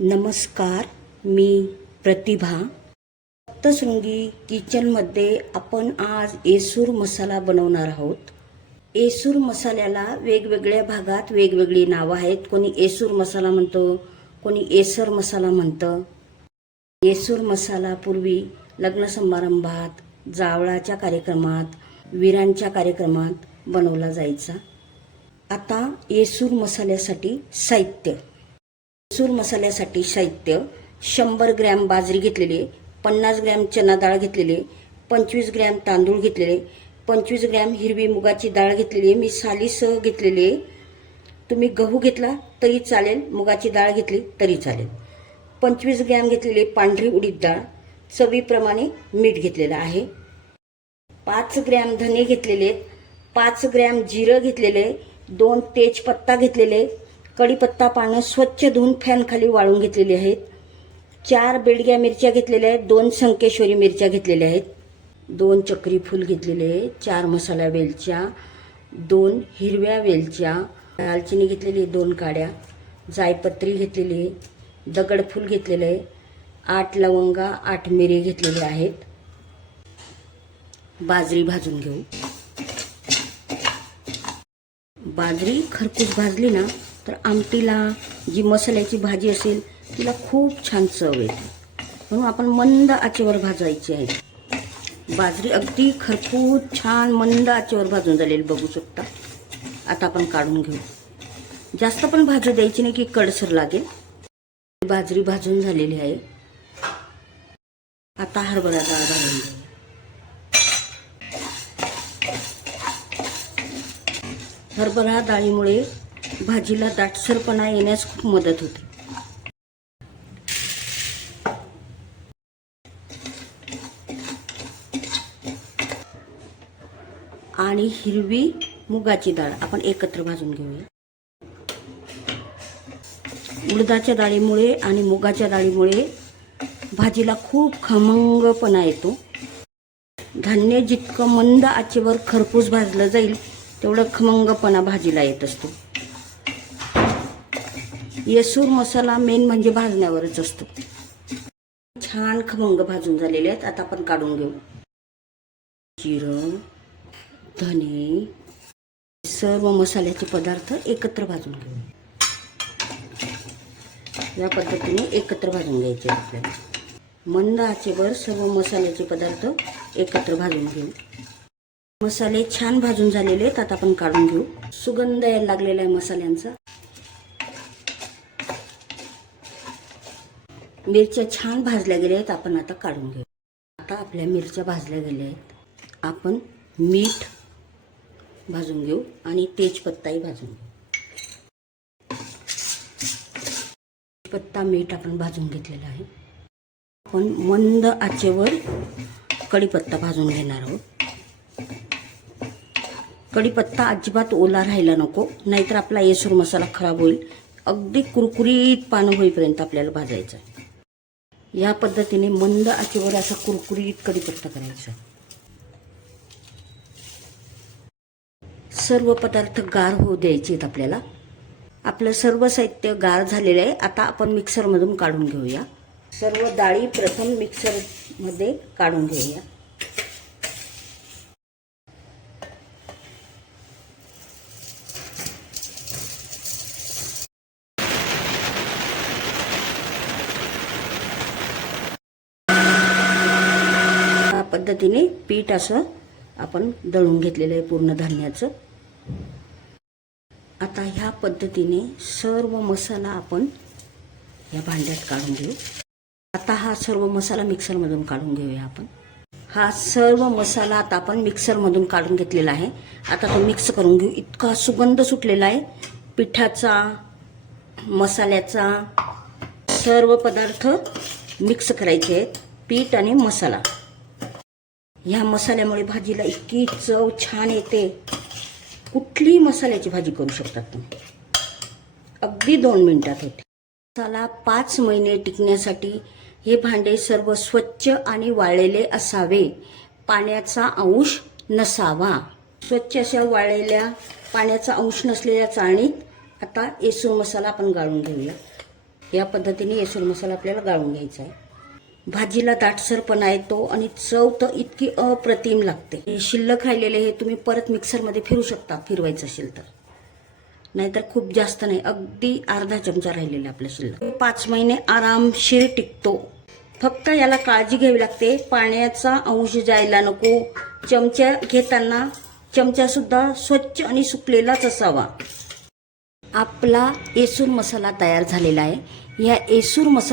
नमस्कार, मी प्रतिभा. सप्तशृंगी किचनमध्ये आपण आज येसूर मसाला बनवणार आहोत. येसूर मसाल्याला वेगवेगळ्या भागात वेगवेगळी नावं आहेत. कोणी येसूर मसाला म्हणतो, कोणी येसर मसाला म्हणतं. येसूर मसाला पूर्वी लग्न समारंभात, जावळाच्या कार्यक्रमात, विरांच्या कार्यक्रमात बनवला जायचा. आता येसूर मसाल्यासाठी साहित्य. येसूर मसाल्यासाठी साहित्य: 100 ग्रॅम बाजरी घेतलेली, 50 ग्रॅम चना डाळ घेतलेली, 25 ग्रॅम तांदूळ घेतलेले, 25 ग्रॅम हिरवी मुगाची डाळ घेतलेली आहे, मी सालीसह घेतलेली आहे. तुम्ही गहू घेतला तरी चालेल, मुगाची डाळ घेतली तरी चालेल. 25 ग्रॅम घेतलेली पांढरी उडीद डाळ, चवीप्रमाणे मीठ घेतलेलं आहे. 5 ग्रॅम धने घेतलेले, 5 ग्रॅम जिरं घेतलेले, 2 तेजपत्ता घेतलेले, कढीपत्ता पानं स्वच्छ धुवून फॅन खाली वाळून घेतलेली आहेत. 4 बेडग्या मिरच्या घेतलेल्या आहेत, 2 संकेश्वरी मिरच्या घेतलेल्या आहेत, 2 चक्री फूल घेतलेले, 4 मसाला वेलच्या, 2 हिरव्या वेलच्या, दालचिनी घेतलेली 2 काड्या, जायपत्री घेतलेली, दगडफूल घेतलेले, 8 लवंगा, 8 मिरी घेतलेले आहेत. बाजरी भाजून घेऊ. बाजरी खरपूस भाजली ना तर आमटीला, जी मसाल्याची भाजी असेल तिला खूप छान चव येते. म्हणून आपण मंद आचेवर भाजायची आहे. बाजरी अगदी खरपूस छान मंद आचेवर भाजून झालेली बघू शकता. आता आपण काढून घेऊ. जास्त पण भाजू द्यायची नाही की कडसर लागेल. बाजरी भाजून झालेली आहे. आता हरभरा डाळ घालून घेऊ. हरभरा डाळीमुळे भाजीला दाटसरपणा येण्यास खूप मदत होते. आणि हिरवी मुगाची डाळ आपण एकत्र भाजून घेऊया. उडदाच्या डाळीमुळे आणि मुगाच्या डाळीमुळे भाजीला खूप खमंगपणा येतो. धान्य जितकं मंद आचेवर खरपूस भाजलं जाईल तेवढं खमंगपणा भाजीला येत असतो. येसूर मसाला मेन म्हणजे भाजण्यावरच असतो. छान खमंग भाजून झालेले आहेत. आता आपण काढून घेऊ. जिरं, धने, सर्व मसाल्याचे पदार्थ एकत्र भाजून घेऊ. या पद्धतीने एकत्र भाजून घ्यायचे आपल्याला. मंद आचेवर सर्व मसाल्याचे पदार्थ एकत्र भाजून घेऊ. मसाले छान भाजून झालेले आहेत. आता आपण काढून घेऊ. सुगंध यायला लागलेला आहे मसाल्यांचा. मिरच्या छान भाजल्या गेल्या आहेत. आपण आता काढून घेऊ. आता आपल्या मिरच्या भाजल्या गेल्या आहेत. आपण मीठ भाजून घेऊ आणि तेजपत्ताही भाजून घेऊ. तेजपत्ता, मीठ आपण भाजून घेतलेलं आहे. आपण मंद आचेवर कढीपत्ता भाजून घेणार आहोत. कढीपत्ता अजिबात ओला राहायला नको, नाहीतर आपला येसूर मसाला खराब होईल. अगदी कुरकुरीत पानं होईपर्यंत आपल्याला भाजायचं आहे. या पद्धतीने मंद आचेवर असा कुरकुरीत कढीपत्ता करायचा. सर्व पदार्थ गार होऊ द्यायचे आहेत आपल्याला. आपलं सर्व साहित्य गार झालेलं आहे. आता आपण मिक्सरमधून काढून घेऊया. सर्व डाळी प्रथम मिक्सरमध्ये काढून घेऊया. पद्धतीने पीठ असं आपण दळून घेतलेलं आहे पूर्ण धान्याचं. आता ह्या पद्धतीने सर्व मसाला आपण या भांड्यात काढून घेऊ. आता हा सर्व मसाला मिक्सरमधून काढून घेऊया आपण. हा सर्व मसाला आता आपण मिक्सरमधून काढून घेतलेला आहे. आता तो मिक्स करून घेऊ. इतका सुगंध सुटलेला आहे पिठाचा, मसाल्याचा. सर्व पदार्थ मिक्स करायचे आहेत, पीठ आणि मसाला. ह्या मसाल्यामुळे भाजीला इतकी चव छान येते. कुठलीही मसाल्याची भाजी करू शकतात तुम्ही. अगदी 2 मिनिटात होते. मसाला 5 महिने टिकण्यासाठी हे भांडे सर्व स्वच्छ आणि वाळलेले असावे. पाण्याचा अंश नसावा. स्वच्छ अशा वाळलेल्या पाण्याचा अंश नसलेल्या चाळणीत आता येसूर मसाला आपण गाळून घेऊया. या पद्धतीने येसूर मसाला आपल्याला गाळून घ्यायचा आहे. भाजीला दाटसरपणा येतो आणि चव तर इतकी अप्रतिम लागते. हे शिल्लक राहिलेले हे तुम्ही परत मिक्सरमध्ये फिरू शकता, फिरवायचं असेल तर. नाहीतर खूप जास्त नाही, अगदी अर्धा चमचा राहिलेला आपल्या शिल्लक. 5 महिने आरामशीर टिकतो. फक्त याला काळजी घ्यावी लागते, पाण्याचा अंश जायला नको. चमचा घेताना चमचासुद्धा स्वच्छ आणि सुकलेलाच असावा. आपला येसूर मसाला तयार झालेला आहे. या येसूर मसाला